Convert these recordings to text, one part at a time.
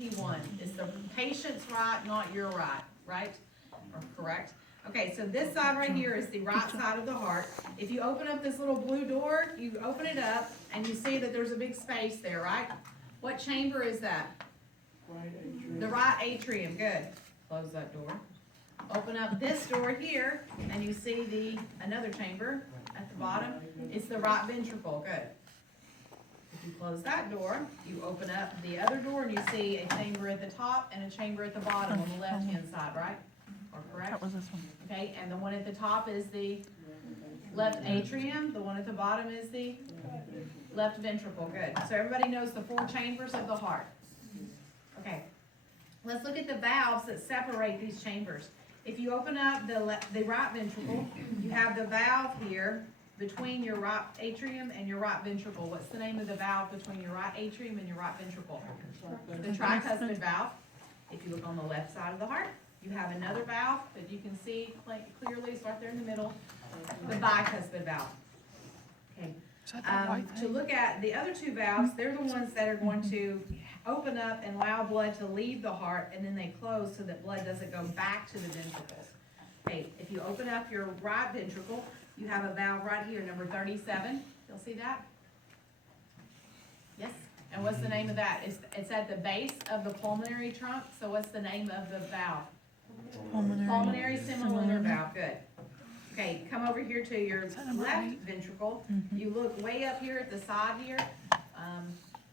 P1. It's the patient's right, not your right, right? Or correct? Okay, so this side right here is the right side of the heart. If you open up this little blue door, you open it up, and you see that there's a big space there, right? What chamber is that? The right atrium, good. Close that door. Open up this door here, and you see another chamber at the bottom. It's the right ventricle, good. If you close that door, you open up the other door, and you see a chamber at the top and a chamber at the bottom on the left-hand side, right? Or correct? That was this one. Okay, and the one at the top is the left atrium, the one at the bottom is the left ventricle, good. So everybody knows the 4 chambers of the heart. Okay, let's look at the valves that separate these chambers. If you open up the right ventricle, you have the valve here between your right atrium and your right ventricle. What's the name of the valve between your right atrium and your right ventricle? The tricuspid valve. If you look on the left side of the heart, you have another valve that you can see clearly, it's right there in the middle, the bicuspid valve. Okay. To look at the other 2 valves, they're the ones that are going to open up and allow blood to leave the heart, and then they close so that blood doesn't go back to the ventricles. Okay, if you open up your right ventricle, you have a valve right here, number 37. You'll see that? Yes? And what's the name of that? It's at the base of the pulmonary trunk, so what's the name of the valve? Pulmonary semilunar valve, good. Okay, come over here to your left ventricle. You look way up here at the side here,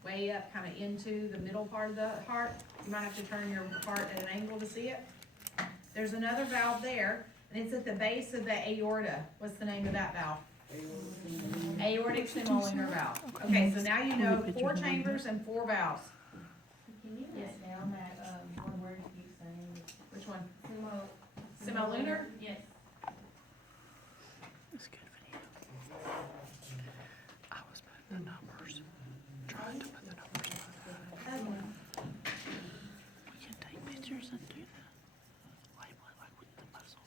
way up kind of into the middle part of the heart. You might have to turn your heart at an angle to see it. There's another valve there, and it's at the base of the aorta. What's the name of that valve? Aortic semilunar valve. Okay, so now you know 4 chambers and 4 valves. Can you write down that, one word you keep saying? Which one? Semilunar? Semilunar? Yes. It's a good video. I was putting the numbers, trying to put the numbers. We can take pictures and do the labeling like with the muscle.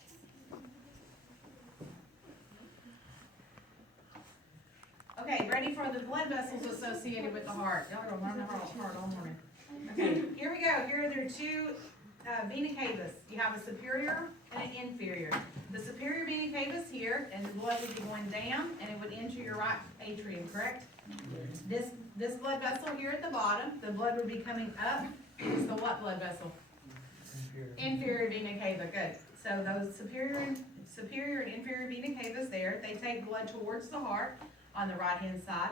Okay, ready for the blood vessels associated with the heart. Y'all are gonna learn the heart all morning. Okay, here we go. Here are their 2 vena cavas. You have a superior and an inferior. The superior vena cava is here, and the blood would be going down, and it would enter your right atrium, correct? This blood vessel here at the bottom, the blood would be coming up. It's the what blood vessel? Inferior vena cava, good. So those superior and inferior vena cavas there, they take blood towards the heart on the right-hand side.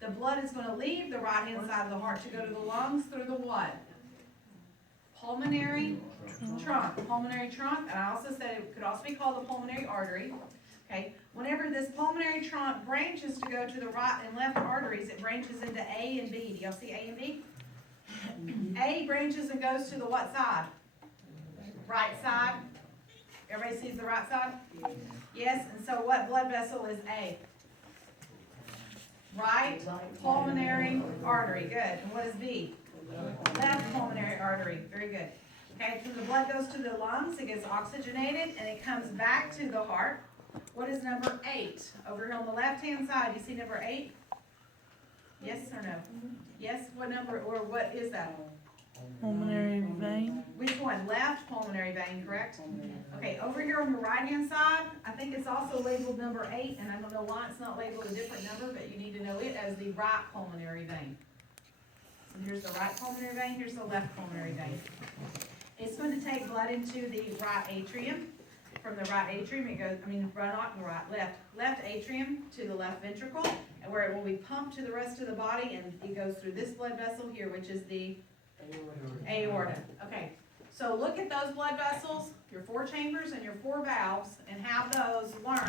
The blood is going to leave the right-hand side of the heart to go to the lungs through the what? Pulmonary trunk. Pulmonary trunk, and I also said it could also be called the pulmonary artery. Okay, whenever this pulmonary trunk branches to go to the right and left arteries, it branches into A and B. Do y'all see A and B? A branches and goes to the what side? Right side. Everybody sees the right side? Yes, and so what blood vessel is A? Right pulmonary artery, good. And what is B? Left pulmonary artery, very good. Okay, so the blood goes to the lungs, it gets oxygenated, and it comes back to the heart. What is number 8? Over here on the left-hand side, you see number 8? Yes or no? Yes, what number, or what is that? Pulmonary vein. Which one? Left pulmonary vein, correct? Okay, over here on the right-hand side, I think it's also labeled number 8, and I don't know why it's not labeled a different number, but you need to know it as the right pulmonary vein. So here's the right pulmonary vein, here's the left pulmonary vein. It's going to take blood into the right atrium. From the right atrium, it goes, not left atrium to the left ventricle, and where it will be pumped to the rest of the body, and it goes through this blood vessel here, which is the aorta. Okay, so look at those blood vessels, your 4 chambers and your 4 valves, and have those learned.